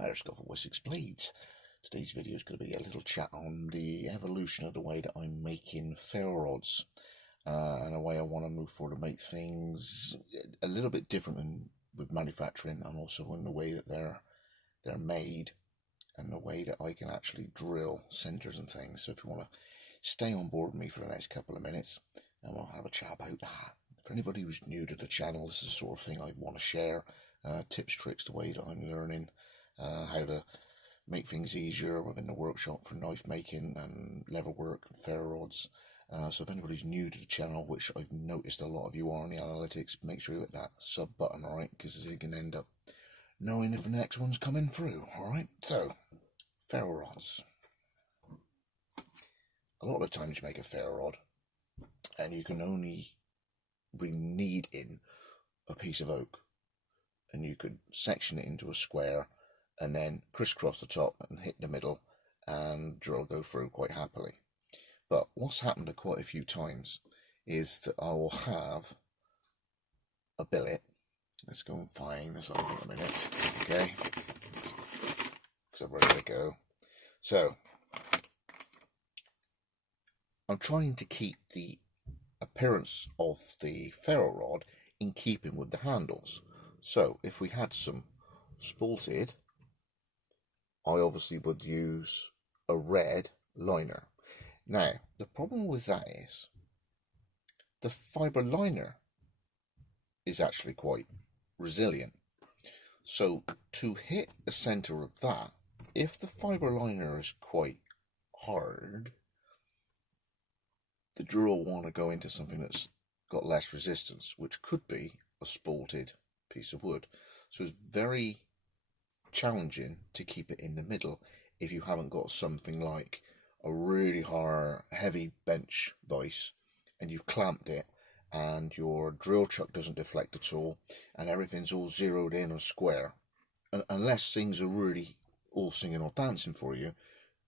There's Scott from Wessex Blades. Today's video is going to be a little chat on the evolution of the way that I'm making ferro rods and a way I want to move forward to make things a little bit different with manufacturing, and also in the way that they're made and the way that I can actually drill centers and things. So if you want to stay on board with me for the next couple of minutes, and we'll have a chat about that. For anybody who's new to the channel, this is the sort of thing I want to share. Tips, tricks, the way that I'm learning how to make things easier within the workshop for knife making and leather work and ferro rods. So if anybody's new to the channel, which I've noticed a lot of you are on the analytics, make sure you hit that sub button, alright, because you can end up knowing if the next one's coming through, alright? So, ferro rods. A lot of the times you make a ferro rod and you can only bring knead in a piece of oak, and you could section it into a square and then crisscross the top and hit the middle and drill go through quite happily. But what's happened quite a few times is that I will have a billet. Let's go and find this on in a minute, okay, because I'm ready to go. So I'm trying to keep the appearance of the ferro rod in keeping with the handles. So if we had some spalted, I obviously would use a red liner. Now, the problem with that is the fibre liner is actually quite resilient. So to hit the centre of that, if the fibre liner is quite hard, the drill will want to go into something that's got less resistance, which could be a spalted piece of wood. So it's very challenging to keep it in the middle if you haven't got something like a really hard heavy bench vise and you've clamped it and your drill chuck doesn't deflect at all and everything's all zeroed in and square. And unless things are really all singing or dancing for you,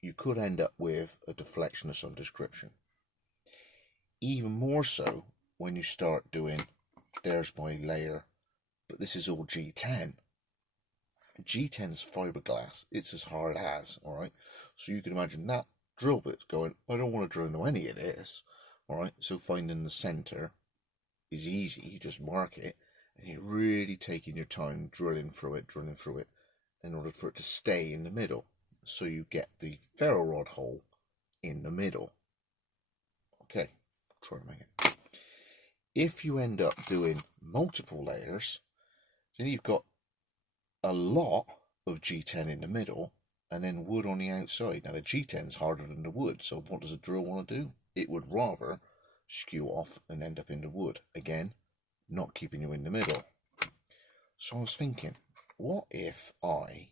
you could end up with a deflection of some description. Even more so when you start doing, there's my layer, but this is all G10. G10's fiberglass, it's as hard as, alright? So you can imagine that drill bit's going, I don't want to drill into any of this, alright? So finding the centre is easy, you just mark it, and you're really taking your time drilling through it, in order for it to stay in the middle. So you get the ferro rod hole in the middle. Okay, try to make it. If you end up doing multiple layers, then you've got a lot of G10 in the middle and then wood on the outside. Now the G10 is harder than the wood, so what does a drill want to do? It would rather skew off and end up in the wood. Again, not keeping you in the middle. So I was thinking, what if I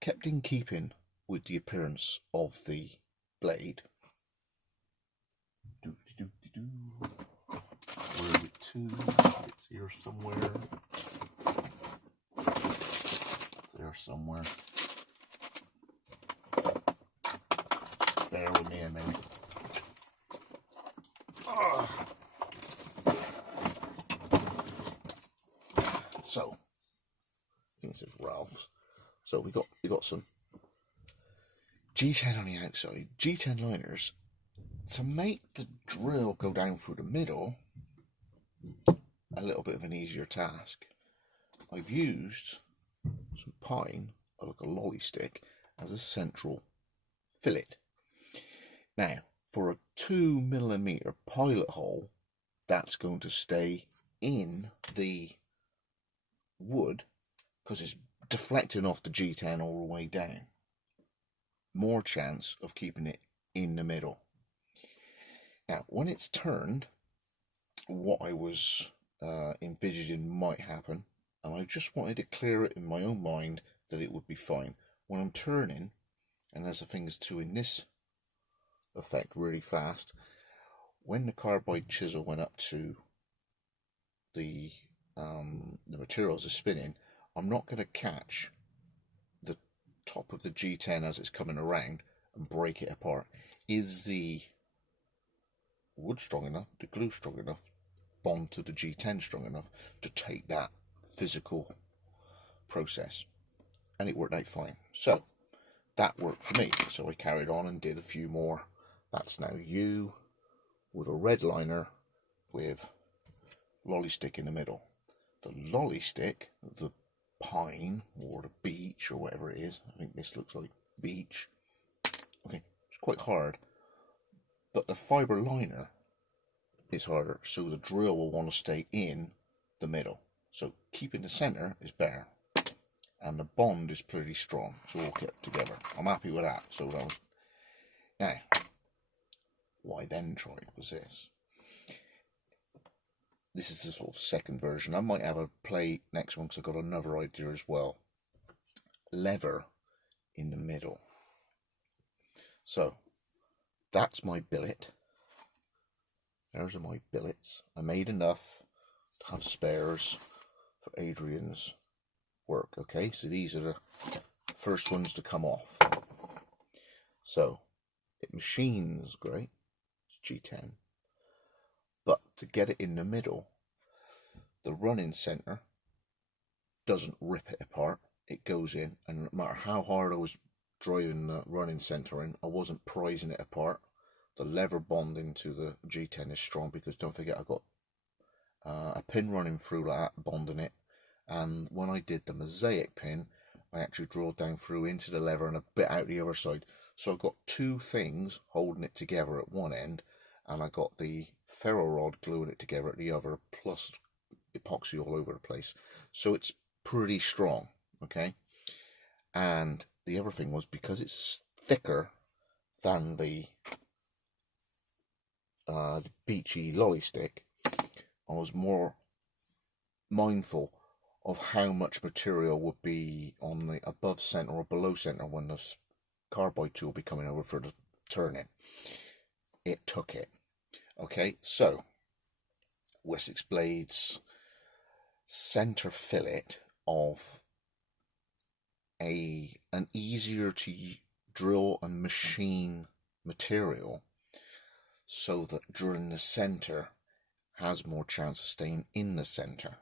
kept in keeping with the appearance of the blade? Where is it to? It's here somewhere. There somewhere. Bear with me a minute. So, I think this is Ralph's. So we got some G10 on the outside, G10 liners. To make the drill go down through the middle a little bit of an easier task, I've used some pine, like a lolly stick, as a central fillet. Now, for a 2mm pilot hole, that's going to stay in the wood because it's deflecting off the G10 all the way down. More chance of keeping it in the middle. Now, when it's turned, what I was envisaging might happen, and I just wanted to clear it in my own mind that it would be fine. When I'm turning, and as the finger's doing this effect really fast, when the carbide chisel went up to the materials are spinning, I'm not going to catch the top of the G10 as it's coming around and break it apart. Is the wood strong enough, the glue strong enough, bond to the G10 strong enough to take that physical process? and it worked out fine. So that worked for me. So I carried on and did a few more. That's now you with a red liner with lolly stick in the middle. The lolly stick, the pine or the beech or whatever it is, I think this looks like beech. Okay, it's quite hard, but the fibre liner is harder, so the drill will want to stay in the middle. So keeping the centre is better, and the bond is pretty strong. It's all kept together. I'm happy with that. So that was... Now, what I then tried was this. This is the sort of second version. I might have a play next one because I've got another idea as well. Lever in the middle. So that's my billet. There's my billets. I made enough to have spares for Adrian's work. Okay, so these are the first ones to come off. So it machines great. It's G10. But to get it in the middle, the running centre doesn't rip it apart. It goes in, and no matter how hard I was driving the running centre in, I wasn't prizing it apart. The lever bonding to the G10 is strong, because don't forget I've got a pin running through like that, bonding it. And when I did the mosaic pin, I actually drilled down through into the lever and a bit out the other side. So I've got two things holding it together at one end, and I got the ferro rod gluing it together at the other, plus epoxy all over the place. So it's pretty strong, okay? And the other thing was, because it's thicker than the beachy lolly stick, I was more mindful of how much material would be on the above centre or below centre when the carbide tool will be coming over for the turning. It took it. Okay, so Wessex Blades centre fillet of an easier to drill and machine material, so that drilling the centre has more chance of staying in the centre.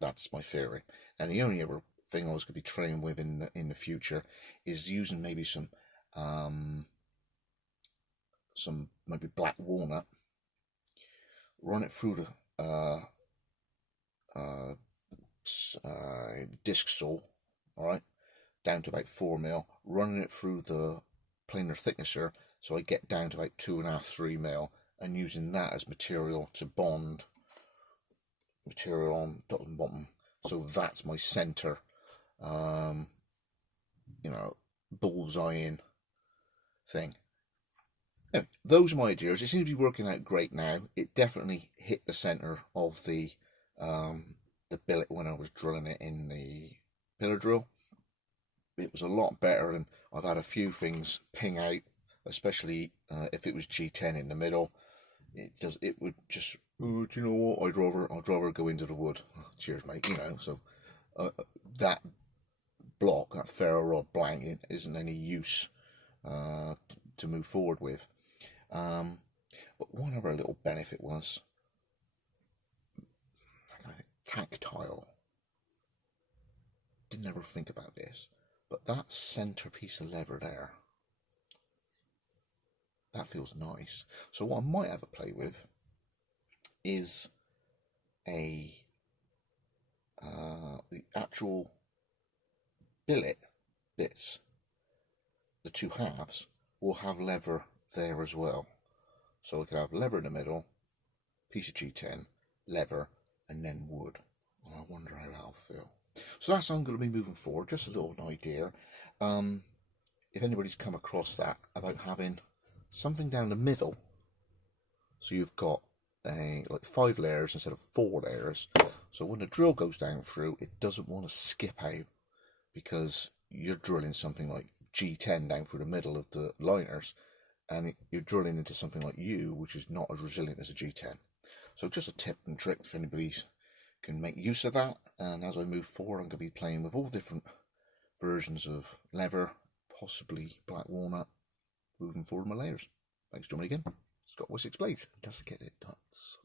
That's my theory. And the only other thing I was going to be trying with in the future is using maybe some maybe black walnut, run it through the disc saw, all right, down to about 4mm, running it through the planer thicknesser, so I get down to about 2.5–3mm, and using that as material to bond material on top and bottom. So that's my centre, you know, bullseyeing thing. Anyway, those are my ideas. It seems to be working out great now. It definitely hit the centre of the billet when I was drilling it in the pillar drill. It was a lot better, and I've had a few things ping out, especially if it was G10 in the middle. It would just, oh, do you know what, I'd rather go into the wood. Oh, cheers, mate. You know, so that block, that ferro rod blank, it isn't any use to move forward with. But one other little benefit was tactile. Didn't ever think about this, but that centre piece of lever there, that feels nice. So what I might have a play with is the actual billet bits, the two halves, will have lever there as well. So I could have lever in the middle, piece of G10, lever, and then wood. And I wonder how that'll feel. So that's how I'm going to be moving forward. Just a little idea. If anybody's come across that, about having something down the middle, so you've got like 5 layers instead of 4 layers, so when the drill goes down through, it doesn't want to skip out, because you're drilling something like G10 down through the middle of the liners, and you're drilling into something like U, which is not as resilient as a G10. So just a tip and trick if anybody can make use of that. And as I move forward, I'm going to be playing with all different versions of leather, possibly black walnut, moving forward my layers. Thanks for joining me again. It's got Wessex Blades. Don't forget it. That's